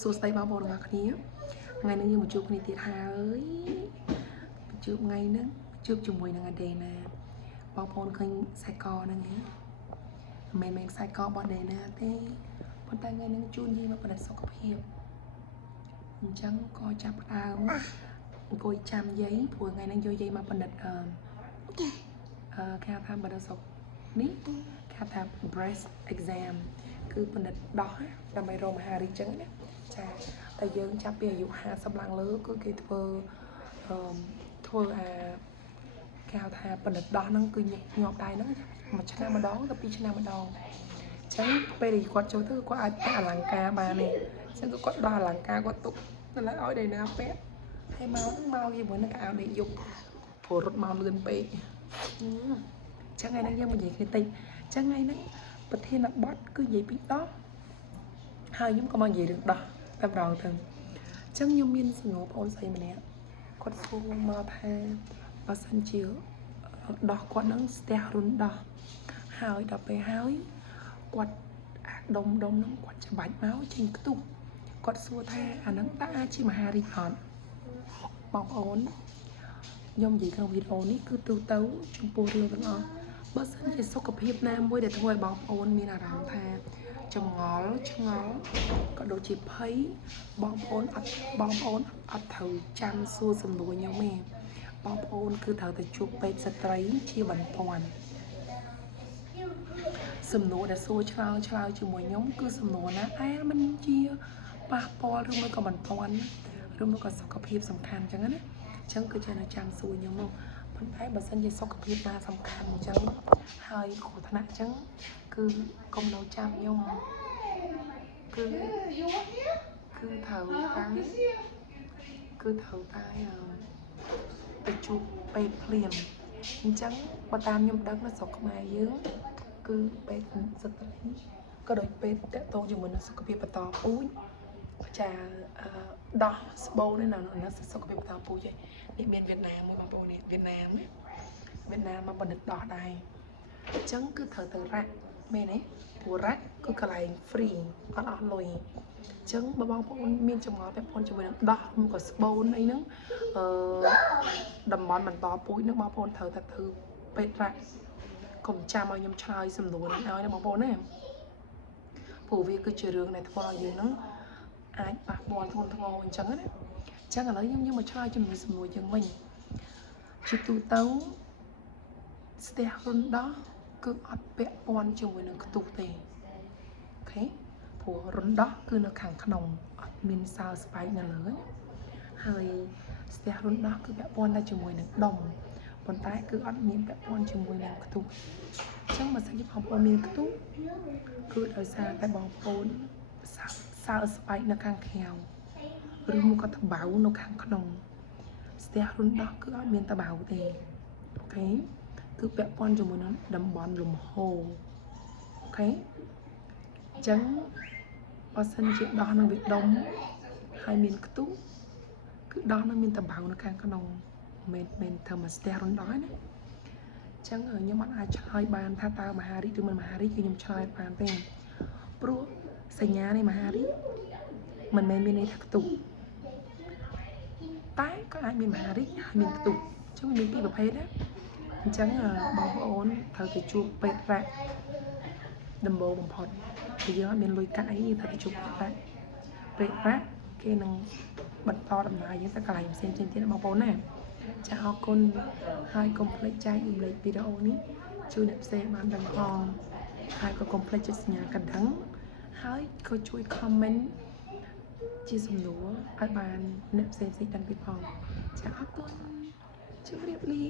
សួស្តីបងប្អូនទាំងអស់គ្នាថ្ងៃនេះយើងមកជួបគ្នាទៀតហើយជួបថ្ងៃហ្នឹងជួបជាមួយនឹងអាដេណាបងប្អូនឃើញខ្សែកហ្នឹងហ៎មិនមែនខ្សែករបស់ដេណាទេប៉ុន្តែថ្ងៃហ្នឹងជូនយាយមកបដិសុខភាពអញ្ចឹងក៏ចាប់ផ្ដើមអង្គុយចាំយាយព្រោះថ្ងៃហ្នឹងយកយាយមកបណ្ឌិតគេហៅថាបដិសុខនេះគេហៅថា breast exam គឺបណ្ឌិតដោះដើម្បីរកមហារីកចឹងណាចាតែយើងចាប់ពីអាយុ50ឡើងលើគឺគេធ្វើគេហៅថាបណ្ឌិតដោះហ្នឹងគឺញាប់ដៃហ្នឹងមួយឆ្នាំម្ដងទៅ2ឆ្នាំម្ដងអញ្ចឹងពេលដែលគាត់ចូលទៅគាត់អាចពាក់អលង្ការបានទេអញ្ចឹងគាត់ដោះអលង្ការគាត់ទុកទៅឲ្យដៃណាពាក់ហើយមកជាមួយនឹងកៅអៅដេកយប់ព្រោះរត់មកលឿនពេកអញ្ចឹងថ្ងៃនេះយើងមកនិយាយគ្នាតិចអញ្ចឹងថ្ងៃហ្នឹងប្រធានបទគឺនិយាយពីដោះហើយខ្ញុំក៏មកនិយាយរឿងដោះតែម្ដងទៅអញ្ចឹងខ្ញុំមានសំណួរបងប្អូនស្រីម្នាក់គាត់សួរមកថាបើសិនជាដោះគាត់នឹងស្ទះរុនដោះហើយដល់ពេលហើយគាត់ដុំហ្នឹងគាត់ច្បាច់មកចេញខ្ទុះគាត់សួរថាអានឹងតើអាចជាមហារីកអត់បងប្អូនខ្ញុំនិយាយក្នុងវីដេអូនេះគឺទូទៅចំពោះរឿងទាំងអស់បើសិនជាសុខភាពណាមួយដែលធ្វើឲ្យបងប្អូនមានអារម្មណ៍ថាចងល់ឆ្ងល់ក៏ដូចជាភ័យបងប្អូនអត់ត្រូវចាំសួរសំណួរខ្ញុំទេបងប្អូនគឺត្រូវតែជួបពេទ្យស្ត្រីជាបន្ទាន់សំណួរដែលសួរឆ្លើយជាមួយខ្ញុំគឺសំណួរណាមិនជាប៉ះពាល់ឬមួយក៏បន្ទាន់ឬមួយក៏សុខភាពសំខាន់អញ្ចឹងណាអញ្ចឹងគឺចេះតែចាំសួរខ្ញុំមកប៉ុន្តែបើសិនជាសុខភាពណាសំខាន់អញ្ចឹងហើយគ្រោះថ្នាក់អញ្ចឹងគឺកុំនៅចាំខ្ញុំគឺត្រូវតែទៅជួបពេទ្យភ្លាមអញ្ចឹងបើតាមខ្ញុំដឹងនៅស្រុកខ្មែរយើងគឺពេទ្យស្ត្រីក៏ដូចពេទ្យតកតងជាមួយនឹងសុខភាពបន្តពូជចាដោះស្បូវនេះនៅសុខភាពបន្តពូជឯនេះមានវៀតណាមមួយបងប្អូននេះវៀតណាមមកបណ្ឌិតដោះដែរអញ្ចឹងគឺត្រូវទៅរ៉ាក់មែនទេព្រោះរ៉ាក់គឺកន្លែង free អត់អស់លុយអញ្ចឹងបើបងប្អូនមានចម្ងល់ពាក់ព័ន្ធជាមួយនឹងដោះឬក៏ស្បូនអីហ្នឹងតំបន់បន្តពូជហ្នឹងបងប្អូនត្រូវតែទៅពេទ្យរ៉ាក់កុំចាំឲ្យខ្ញុំឆ្លើយសំណួរនេះឲ្យណាបងប្អូនណាព្រោះវាគឺជារឿងដែលធ្វើឲ្យយើងហ្នឹងអាចប៉ះពាល់ធ្ងន់ធ្ងរអញ្ចឹងណាអញ្ចឹងឥឡូវខ្ញុំមកឆ្លើយជំនួយសំណួរយើងវិញជាទូទៅស្ទះរុនដោះគឺអត់ពាក់ព័ន្ធជាមួយនឹងខ្ទុះទេអូខេព្រោះរុនដោះគឺនៅខាងក្នុងអត់មានសើស្បែកនៅលើហើយស្ទះរុនដោះគឺពាក់ព័ន្ធតែជាមួយនឹងដុំប៉ុន្តែគឺអត់មានពាក់ព័ន្ធជាមួយនឹងខ្ទុះអញ្ចឹងបើសិនជាបងប្អូនមានខ្ទុះគឺដោយសារតែបងប្អូនសើស្បែកនៅខាងក្រៅឬមកក៏ត្បាវនៅខាងក្នុងស្ទះរុនដោះគឺអត់មានត្បាវទេអូខេគឺពាក់ព័ន្ធជាមួយនឹងតំបន់លំហូរអូខេអញ្ចឹងបើសិនជាដោះនឹងវាដុំហើយមានខ្ទុះគឺដោះនឹងមានត្បាវនៅខាងក្នុងមិនធ្វើមកស្ទះរុនដោះណាអញ្ចឹងខ្ញុំអាចឆ្លើយបានថាតើមហារីកឬមិនមហារីកគឺខ្ញុំឆ្លើយបានទេព្រោះសញ្ញានៃមហារីកមិនមែនមានន័យថាខ្ទុះតែក៏អាចមានមហារីកហើយមានខ្ទុះអញ្ចឹងមានពីរប្រភេទណាអញ្ចឹងបងប្អូនត្រូវទៅជួបពេទ្យរ៉ាក់ដំបូងបំផុតគឺយើងអត់មានលុយកាក់អីត្រូវទៅជួបពេទ្យរ៉ាក់គេនឹងបន្តដំណើរយើងទៅកន្លែងផ្សេងទៀតបងប្អូនណាចាអរគុណហើយកុំភ្លេចចែករំលែកវីដេអូនេះជួយអ្នកផ្សេងបានដឹងផងហើយក៏កុំភ្លេចចុចសញ្ញាកណ្ដឹងហើយក៏ជួយ comment ជាសំណួរឲ្យបានអ្នកផ្សេងដឹងទៀតផងចាអរគុណជម្រាបលា